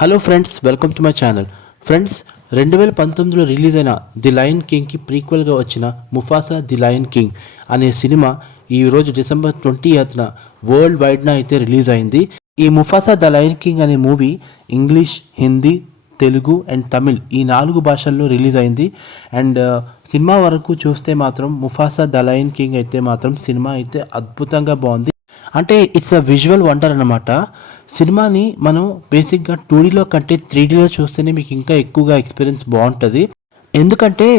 Hello friends, welcome to my channel. Friends, 2019లో release అయిన the lion కింగ్కి ప్రీక్వెల్గా వచ్చిన ముఫాసా ది లయన్ కింగ్ అనే సినిమా ఈరోజు డిసెంబర్ 20న వరల్డ్ వైడ్న అయితే రిలీజ్ అయింది. ఈ ముఫాసా ద లయన్ కింగ్ అనే movie English, Hindi, Telugu and Tamil ఈ 4 భాషల్లో రిలీజ్ అయింది. అండ్ సినిమా వరకు చూస్తే మాత్రం ముఫాసా ద లయన్ కింగ్ అయితే మాత్రం సినిమా అయితే అద్భుతంగా బాగుంది. అంటే ఇట్స్ అ విజువల్ వండర్ అన్నమాట. సినిమాని మనం బేసిక్గా 2Dలో కంటే 3Dలో చూస్తేనే మీకు ఇంకా ఎక్కువగా ఎక్స్పీరియన్స్ బాగుంటుంది. ఎందుకంటే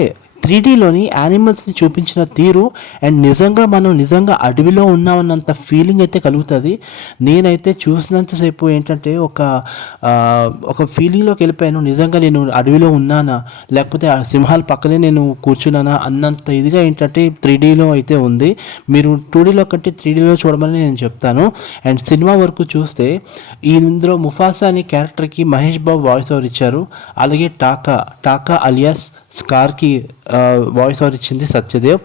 3Dలోని యానిమల్స్ని చూపించిన తీరు అండ్ నిజంగా అడవిలో ఉన్నామన్నంత ఫీలింగ్ అయితే కలుగుతుంది. నేనైతే చూసినంతసేపు ఏంటంటే ఒక ఫీలింగ్లోకి వెళ్ళిపోయాను. నిజంగా నేను అడవిలో ఉన్నానా, లేకపోతే ఆ సింహాల పక్కనే నేను కూర్చున్నానా అన్నంత ఇదిగా ఏంటంటే 3Dలో అయితే ఉంది. మీరు 2Dలో కంటే 3Dలో చూడమని నేను చెప్తాను. అండ్ సినిమా వరకు చూస్తే ఇందులో ముఫాసా అనే క్యారెక్టర్కి మహేష్ బాబు వాయిస్ ఓవర్ ఇచ్చారు. అలాగే టాకా అలియాస్ స్కార్కి వాయిస్ ఓవర్ ఇచ్చింది సత్యదేవ్.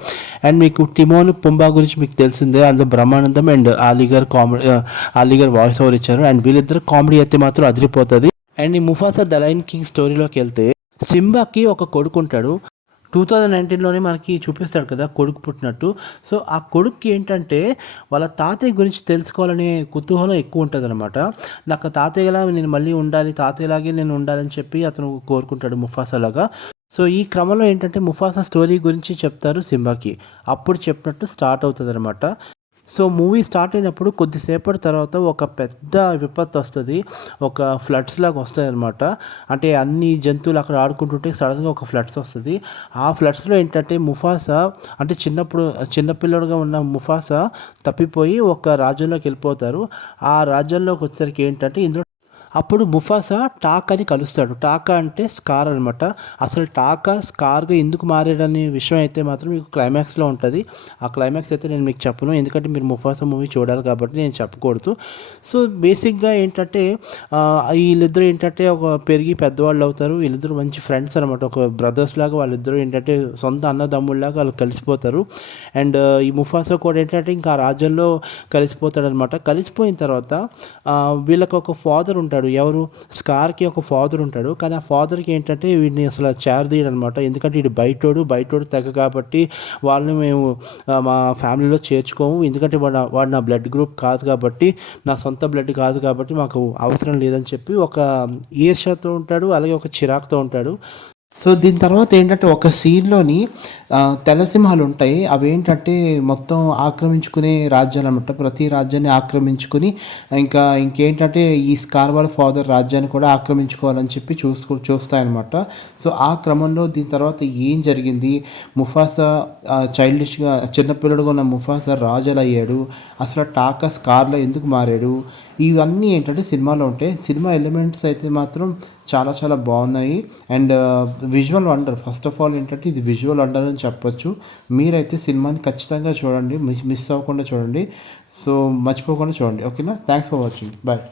అండ్ మీకు టిమోన్ పుంబా గురించి మీకు తెలిసిందే, అందులో Brahmanandam and Aligarh voice over ఇచ్చారు. అండ్ వీళ్ళిద్దరు కామెడీ అయితే మాత్రం అదిరిపోతుంది. అండ్ ఈ ముఫాసా ద లయన్ కింగ్ స్టోరీలోకి వెళ్తే సింబాకి ఒక కొడుకు ఉంటాడు. 2019లోనే మనకి చూపిస్తాడు కదా కొడుకు పుట్టినట్టు. సో ఆ కొడుక్కి ఏంటంటే వాళ్ళ తాతయ్య గురించి తెలుసుకోవాలనే కుతూహలం ఎక్కువ ఉంటుంది అనమాట. నాకు తాతయ్యలా నేను మళ్ళీ ఉండాలి, తాతయ్యలాగే నేను ఉండాలని చెప్పి అతను కోరుకుంటాడు ముఫాసా లాగా. సో ఈ క్రమంలో ఏంటంటే ముఫాసా స్టోరీ గురించి చెప్తారు సింబాకి. అప్పుడు చెప్పినట్టు స్టార్ట్ అవుతుంది అనమాట. సో మూవీ స్టార్ట్ అయినప్పుడు కొద్దిసేపటి తర్వాత ఒక పెద్ద విపత్తు వస్తుంది. ఒక ఫ్లడ్స్ లాగా వస్తాయి అనమాట. అంటే అన్ని జంతువులు అక్కడ ఆడుకుంటుంటే సడన్గా ఒక ఫ్లడ్స్ వస్తుంది. ఆ ఫ్లడ్స్లో ఏంటంటే ముఫాసా అంటే చిన్నపిల్లడుగా ఉన్న ముఫాసా తప్పిపోయి ఒక రాజ్యంలోకి వెళ్ళిపోతారు. ఆ రాజ్యంలోకి వచ్చేసరికి ఏంటంటే ఇందులో అప్పుడు ముఫాసా టాకాని కలుస్తాడు. టాకా అంటే స్కార్ అనమాట. అసలు టాకా స్కార్గా ఎందుకు మారాడనే విషయం అయితే మాత్రం మీకు క్లైమాక్స్లో ఉంటుంది. ఆ క్లైమాక్స్ అయితే నేను మీకు చెప్పను, ఎందుకంటే మీరు ముఫాసా మూవీ చూడాలి కాబట్టి నేను చెప్పకూడదు. సో బేసిక్గా ఏంటంటే వీళ్ళిద్దరూ ఏంటంటే ఒక పెరిగి పెద్దవాళ్ళు అవుతారు. వీళ్ళిద్దరూ మంచి ఫ్రెండ్స్ అనమాట. ఒక బ్రదర్స్ లాగా వాళ్ళిద్దరూ ఏంటంటే సొంత అన్నదమ్ముళ్ళలాగా వాళ్ళు కలిసిపోతారు. అండ్ ఈ ముఫాసా కూడా ఏంటంటే ఇంకా ఆ రాజ్యంలో కలిసిపోతాడనమాట. కలిసిపోయిన తర్వాత వీళ్ళకి ఒక ఫాదర్ ఉంటాడు. ఎవరు స్కార్కి ఒక ఫాదర్ ఉంటాడు. కానీ ఆ ఫాదర్కి ఏంటంటే వీడిని అసలు చేరదీయడు అనమాట. ఎందుకంటే వీడు బయటోడు తెగ కాబట్టి వాళ్ళని మేము మా ఫ్యామిలీలో చేర్చుకోము. ఎందుకంటే వాడు నా బ్లడ్ గ్రూప్ కాదు కాబట్టి, నా సొంత బ్లడ్ కాదు కాబట్టి మాకు అవసరం లేదని చెప్పి ఒక ఈర్ష్యతో ఉంటాడు. అలాగే ఒక చిరాకుతో ఉంటాడు. సో దీని తర్వాత ఏంటంటే ఒక సీన్లోని తెల్లసింహాలు ఉంటాయి. అవి ఏంటంటే మొత్తం ఆక్రమించుకునే రాజ్యాలు అనమాట. ప్రతి రాజ్యాన్ని ఆక్రమించుకుని ఇంకేంటంటే ఈ స్కార్ వాళ్ళ ఫాదర్ రాజ్యాన్ని కూడా ఆక్రమించుకోవాలని చెప్పి చూస్తాయన్నమాట. సో ఆ క్రమంలో దీని తర్వాత ఏం జరిగింది, ముఫాసా చైల్డిష్గా చిన్నపిల్లడుగా ఉన్న ముఫాసా రాజులు అయ్యాడు, అసలు టాకా స్కార్లో ఎందుకు మారాడు, ఇవన్నీ ఏంటంటే సినిమాలో ఉంటాయి. సినిమా ఎలిమెంట్స్ అయితే మాత్రం చాలా చాలా బాగున్నాయి. And visual wonder, first of all ఏంటంటే ఇది విజువల్ వండర్ అని చెప్పొచ్చు. మీరైతే సినిమాని ఖచ్చితంగా చూడండి, మిస్ అవ్వకుండా చూడండి. సో మర్చిపోకుండా చూడండి. ఓకేనా? Thanks for watching. బాయ్.